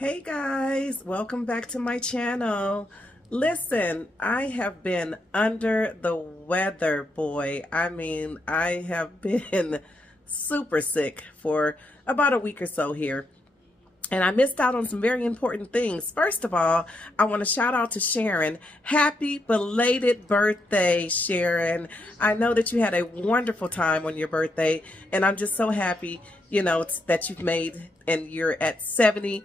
Hey guys, welcome back to my channel. Listen, I have been under the weather, boy. I mean, I have been super sick for about a week or so here. And I missed out on some very important things. First of all, I want to shout out to Sharon. Happy belated birthday, Sharon. I know that you had a wonderful time on your birthday, and I'm just so happy, you know, that you've made, and you're at 71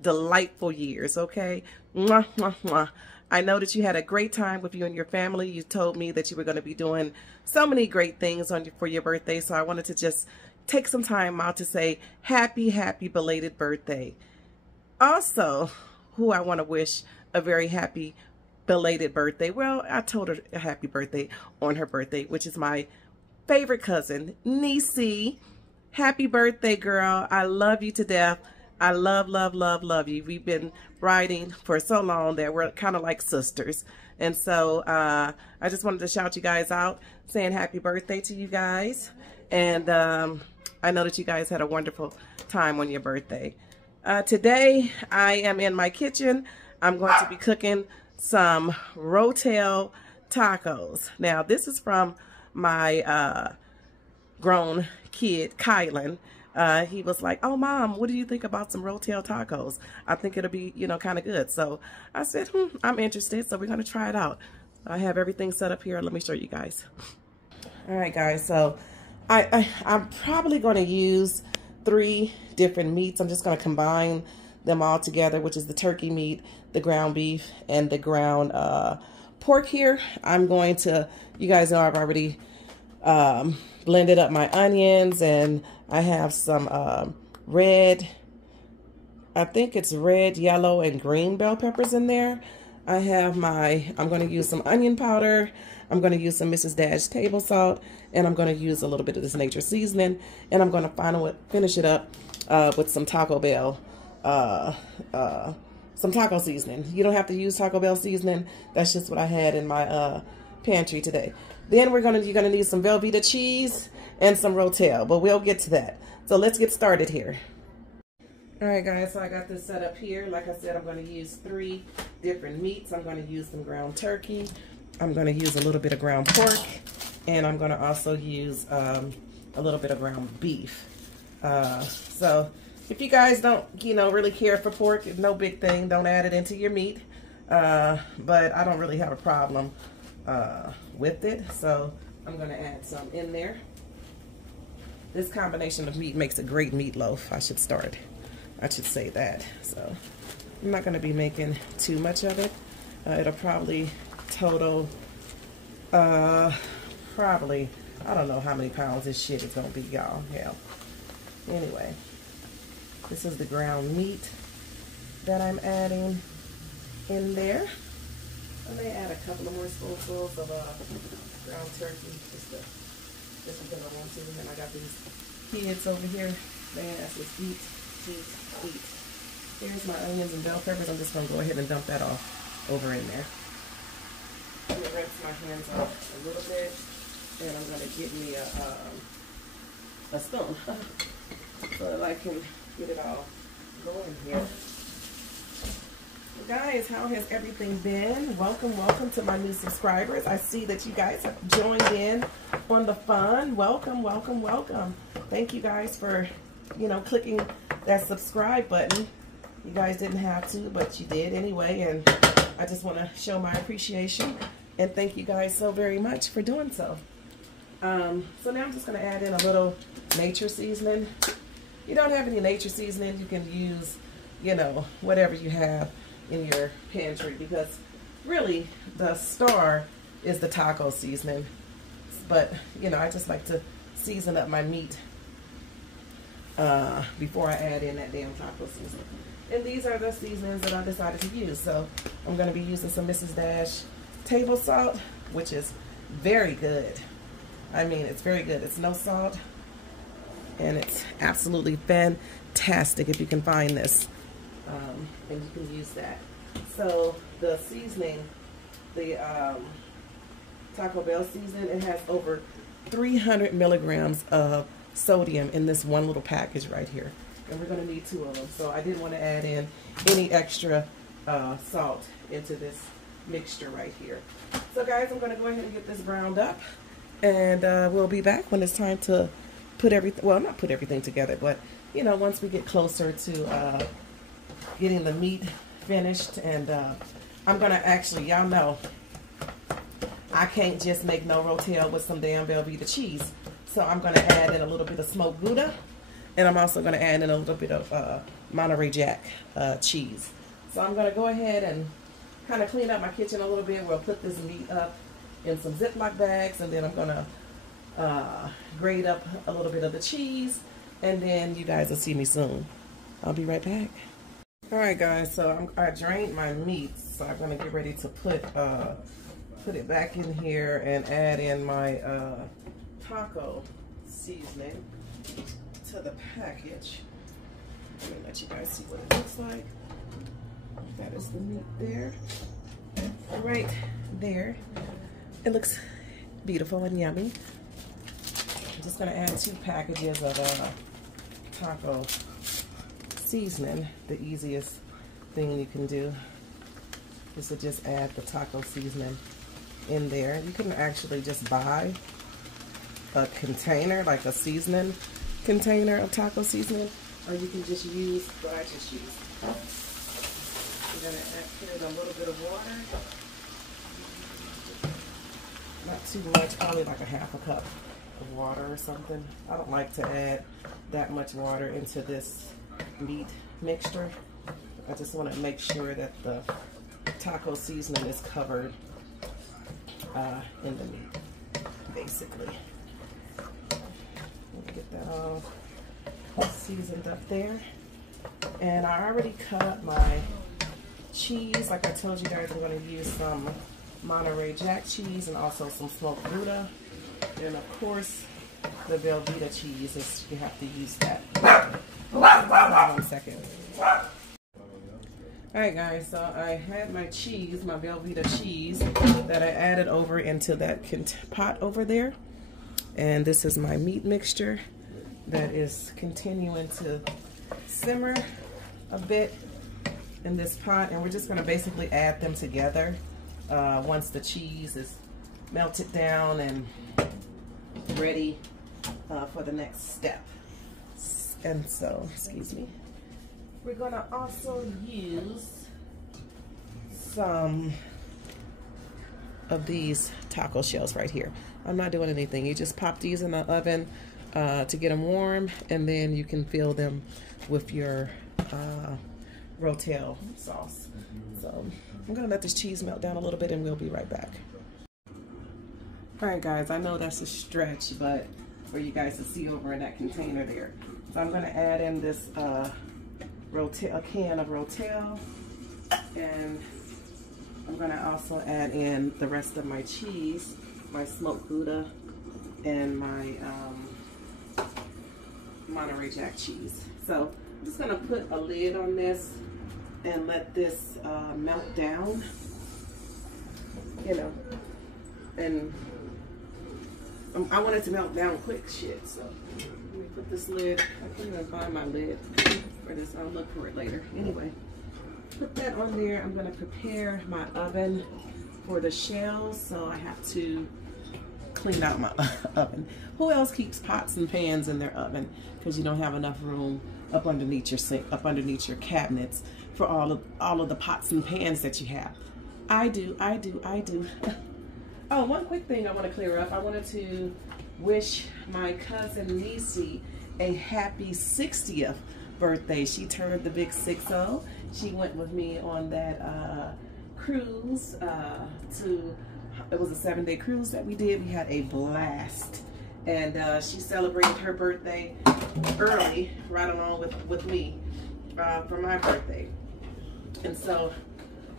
delightful years, okay? Mwah, mwah, mwah. I know that you had a great time with you and your family. You told me that you were going to be doing so many great things for your birthday, so I wanted to just take some time out to say happy belated birthday. Also, who I want to wish a very happy belated birthday. Well, I told her a happy birthday on her birthday, which is my favorite cousin, Niecy. Happy birthday, girl. I love you to death. I love you. We've been riding for so long that we're kind of like sisters. And so I just wanted to shout you guys out, saying happy birthday to you guys. And I know that you guys had a wonderful time on your birthday. Today, I am in my kitchen. I'm going to be cooking some Rotel Tacos. Now, this is from my grown kid, Kylan. He was like, oh, Mom, what do you think about some Rotel Tacos? I think it'll be, you know, kind of good. So I said, I'm interested, so we're going to try it out. I have everything set up here. Let me show you guys. All right, guys, so I'm probably going to use 3 different meats. I'm just going to combine them all together, which is the turkey meat, the ground beef, and the ground pork here. I'm going to, you guys know I've already blended up my onions, and I have some red, I think it's red, yellow, and green bell peppers in there. I have I'm going to use some onion powder. I'm going to use some Mrs. Dash table salt, and I'm going to use a little bit of this nature seasoning, and I'm going to finish it up with some Taco Bell, some taco seasoning. You don't have to use Taco Bell seasoning. That's just what I had in my pantry today. Then you're going to need some Velveeta cheese and some Rotel, but we'll get to that. So let's get started here. All right, guys, so I got this set up here. Like I said, I'm going to use 3 different meats. I'm going to use some ground turkey. I'm going to use a little bit of ground pork, and I'm going to also use a little bit of ground beef. So if you guys don't, you know, really care for pork, no big thing. Don't add it into your meat. But I don't really have a problem with it, so I'm going to add some in there. This combination of meat makes a great meatloaf. I should say that. So I'm not going to be making too much of it. It'll probably total, I don't know how many pounds this shit is going to be, y'all. Hell. Anyway, this is the ground meat that I'm adding in there. I may add a couple of more spoonfuls of ground turkey, just because I want to. And I got these kids over here. Man, that's just eat. Here's my onions and bell peppers. I'm just going to go ahead and dump that off over in there. I'm going to rinse my hands off a little bit, and I'm going to get me a spoon so that I can get it all going here. Guys, how has everything been? Welcome to my new subscribers. I see that you guys have joined in on the fun. Welcome. Thank you guys for, you know, clicking that subscribe button. You guys didn't have to, but you did anyway, and I just want to show my appreciation and thank you guys so very much for doing so. So now I'm just going to add in a little nature seasoning. You don't have any nature seasoning, you can use, you know, whatever you have in your pantry, because really the star is the taco seasoning. But, you know, I just like to season up my meat before I add in that damn taco seasoning. And these are the seasonings that I decided to use. So I'm going to be using some Mrs. Dash table salt, which is very good. I mean, it's very good. It's no salt, and it's absolutely fantastic if you can find this. And you can use that. So the seasoning, the Taco Bell seasoning, it has over 300 milligrams of sodium in this one little package right here. and we're gonna need 2 of them. So I didn't want to add in any extra salt into this mixture right here. So guys, I'm gonna go ahead and get this browned up, and we'll be back when it's time to put everything, well, not put everything together, but you know, once we get closer to getting the meat finished. And I'm gonna actually, y'all know, I can't just make no Rotel with some damn Velveeta cheese. So I'm gonna add in a little bit of smoked Gouda, and I'm also gonna add in a little bit of Monterey Jack cheese. So I'm gonna go ahead and kind of clean up my kitchen a little bit. We'll put this meat up in some Ziploc bags, and then I'm gonna grate up a little bit of the cheese, and then you guys will see me soon. I'll be right back. All right, guys, so I drained my meat, so I'm gonna get ready to put it back in here and add in my taco seasoning to the package. Let me let you guys see what it looks like. That is the meat there, right there. It looks beautiful and yummy. I'm just gonna add 2 packages of taco seasoning. The easiest thing you can do is to just add the taco seasoning in there. You can actually just buy a container, like a seasoning container of taco seasoning, or you can just use what I just used. I'm gonna add a little bit of water. Not too much, probably like a ½ a cup of water or something. I don't like to add that much water into this meat mixture. I just want to make sure that the taco seasoning is covered in the meat, basically. Let me get that all seasoned up there. And I already cut up my cheese. Like I told you guys, I'm going to use some Monterey Jack cheese and also some smoked Gouda. And of course, the Velveeta cheese, is you have to use that. Hold on 1 second. Alright guys, so I had my cheese, my Velveeta cheese, that I added over into that pot over there. And this is my meat mixture that is continuing to simmer a bit in this pot. And we're just going to basically add them together once the cheese is melted down and ready for the next step. And so, excuse me, we're going to also use some of these taco shells right here. I'm not doing anything. You just pop these in the oven to get them warm, and then you can fill them with your Rotel sauce. So I'm going to let this cheese melt down a little bit, and we'll be right back. All right, guys, I know that's a stretch, but for you guys to see over in that container there. So I'm going to add in this a can of Rotel, and I'm going to also add in the rest of my cheese, my smoked Gouda, and my Monterey Jack cheese. So I'm just going to put a lid on this and let this melt down, you know, and I want it to melt down quick, shit. So let me put this lid. I can't even find my lid for this. I'll look for it later. Anyway, put that on there. I'm going to prepare my oven for the shells, so I have to clean out my oven. Who else keeps pots and pans in their oven because you don't have enough room up underneath your sink, up underneath your cabinets for all of the pots and pans that you have? I do. Oh, one quick thing I want to clear up. I wanted to wish my cousin Niecy a happy 60th birthday. She turned the big 60. She went with me on that cruise it was a 7-day cruise that we did. We had a blast. And she celebrated her birthday early, right along with me for my birthday. And so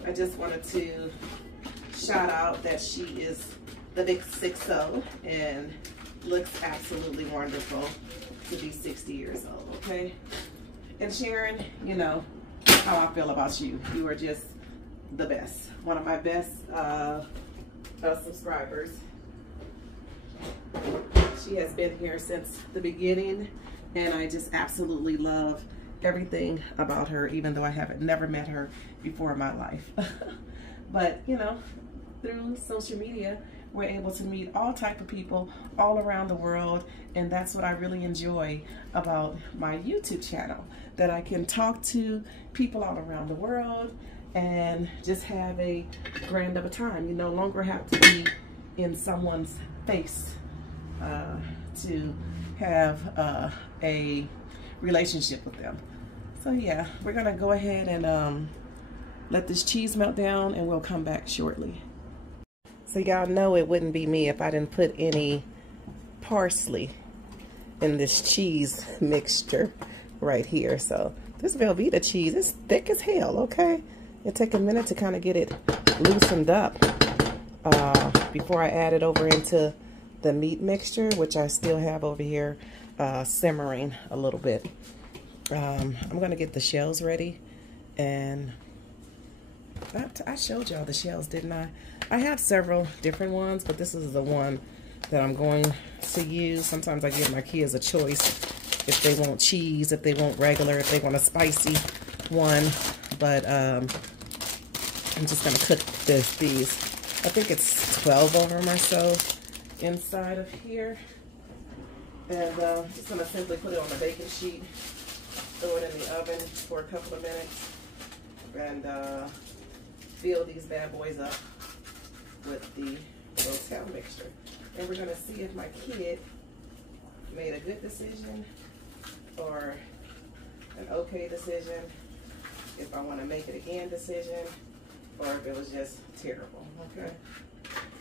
I just wanted to shout out that she is the big 60 and looks absolutely wonderful to be 60 years old, okay? And Sharon, you know how I feel about you. You are just the best. One of my best subscribers. She has been here since the beginning, and I just absolutely love everything about her, even though I haven't never met her before in my life. But, you know, through social media, we're able to meet all type of people all around the world, and that's what I really enjoy about my YouTube channel, that I can talk to people all around the world and just have a grand of a time. You no longer have to be in someone's face to have a relationship with them. So yeah, we're gonna go ahead and let this cheese melt down, and we'll come back shortly. So y'all know it wouldn't be me if I didn't put any parsley in this cheese mixture right here. So this Velveeta cheese is thick as hell, okay? It take a minute to kind of get it loosened up before I add it over into the meat mixture, which I still have over here simmering a little bit. I'm gonna get the shells ready, and I showed y'all the shells, didn't I? I have several different ones, but this is the one that I'm going to use. Sometimes I give my kids a choice if they want cheese, if they want regular, if they want a spicy one. But I'm just going to cook these. I think it's 12 of them or so inside of here. And just going to simply put it on a baking sheet, throw it in the oven for a couple of minutes, and fill these bad boys up with the Rotel mixture. And we're going to see if my kid made a good decision or an okay decision, if I want to make it again decision, or if it was just terrible. Okay,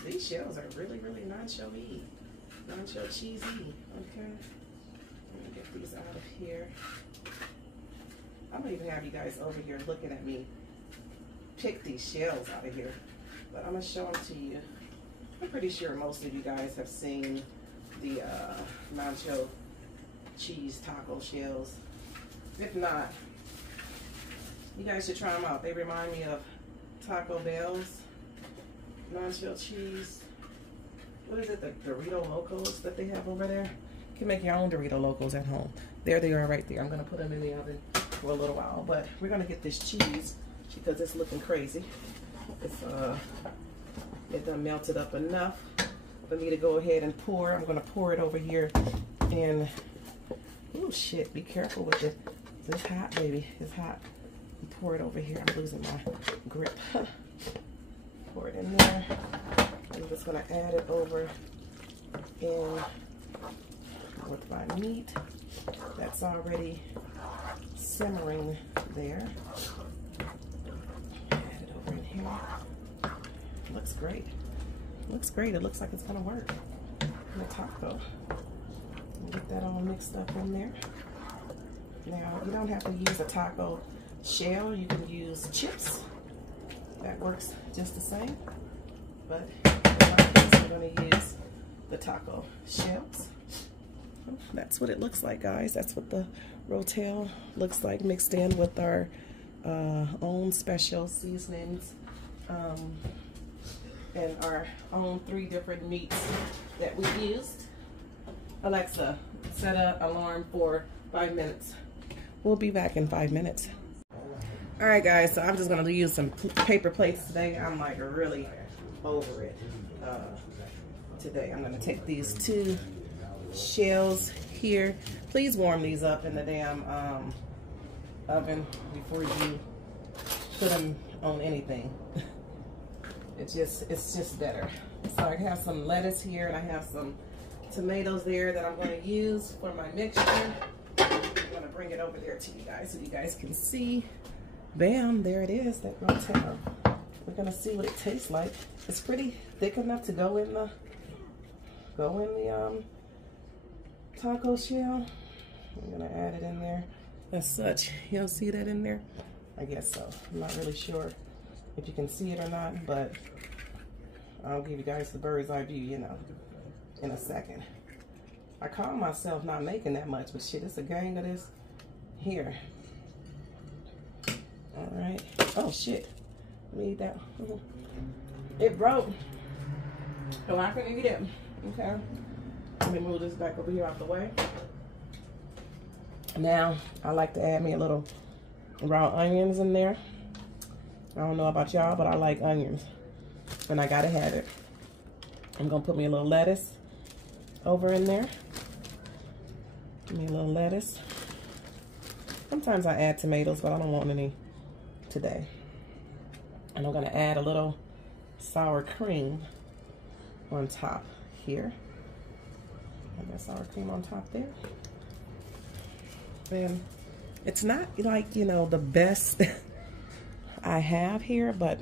these shells are really, really nacho-y, nacho cheesy. Okay, let me get these out of here. I'm gonna even have you guys over here looking at me pick these shells out of here, but I'm gonna show them to you. I'm pretty sure most of you guys have seen the nacho cheese taco shells. If not, you guys should try them out. They remind me of Taco Bell's nacho cheese. What is it, the Dorito Locos that they have over there? You can make your own Dorito Locos at home. There they are right there. I'm gonna put them in the oven for a little while, but we're gonna get this cheese because it's looking crazy. It's it done melted up enough for me to go ahead and pour. I'm gonna pour it over here in. Oh shit, be careful with it. It's hot, baby, it's hot. Pour it over here. I'm losing my grip. Pour it in there. I'm just gonna add it over in with my meat that's already simmering there. Add it over in here. Looks great. Looks great. It looks like it's gonna work. The taco. Get that all mixed up in there. Now you don't have to use a taco shell. You can use chips. That works just the same. But in my case, I'm gonna use the taco shells. That's what it looks like, guys. That's what the Rotel looks like mixed in with our own special seasonings and our own 3 different meats that we used. Alexa, set an alarm for 5 minutes. We'll be back in 5 minutes. All right, guys, so I'm just gonna use some paper plates today. I'm like really over it today. I'm gonna take these 2 shells here. Please warm these up in the damn oven before you put them on anything. It's just better. So I have some lettuce here, and I have some tomatoes there that I'm going to use for my mixture. I'm going to bring it over there to you guys so you guys can see. Bam, there it is, that Rotel. We're going to see what it tastes like. It's pretty thick enough to go in the taco shell. I'm going to add it in there as such. Y'all see that in there? I guess so. I'm not really sure if you can see it or not, but I'll give you guys the bird's eye view, you know, in a second. I call myself not making that much, but shit, it's a gang of this here. All right. Oh shit. Let me eat that. It broke. So I can eat it. Okay. Let me move this back over here out the way. Now, I like to add me a little raw onions in there. I don't know about y'all, but I like onions. And I gotta have it. I'm gonna put me a little lettuce over in there. Give me a little lettuce. Sometimes I add tomatoes, but I don't want any today. And I'm gonna add a little sour cream on top here. And that sour cream on top there. And it's not like, you know, the best I have here, but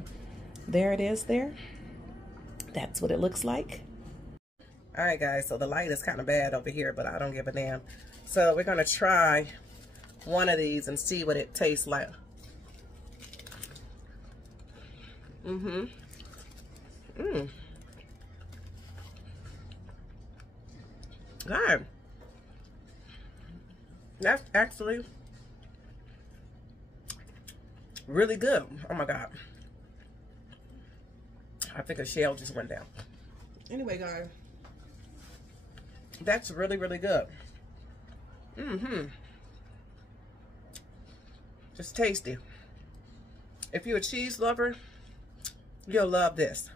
there it is there. That's what it looks like. All right, guys, so the light is kind of bad over here, but I don't give a damn. So we're gonna try one of these and see what it tastes like. God, that's actually really good. Oh my God. I think a shell just went down. Anyway, guys, that's really, really good. Just tasty. If you're a cheese lover, you'll love this.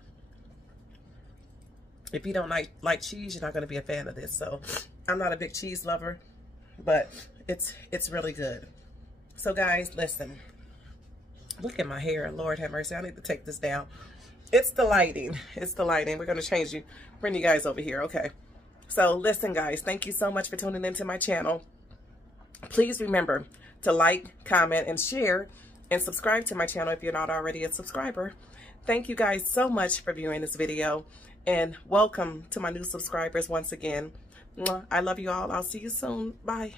If you don't like cheese, you're not going to be a fan of this. So I'm not a big cheese lover, but it's really good. So guys, listen. Look at my hair. Lord have mercy. I need to take this down. It's the lighting. It's the lighting. We're going to bring you guys over here. Okay. So listen, guys, thank you so much for tuning into my channel. Please remember to like, comment, and share, and subscribe to my channel if you're not already a subscriber. Thank you guys so much for viewing this video, and welcome to my new subscribers once again. I love you all. I'll see you soon. Bye.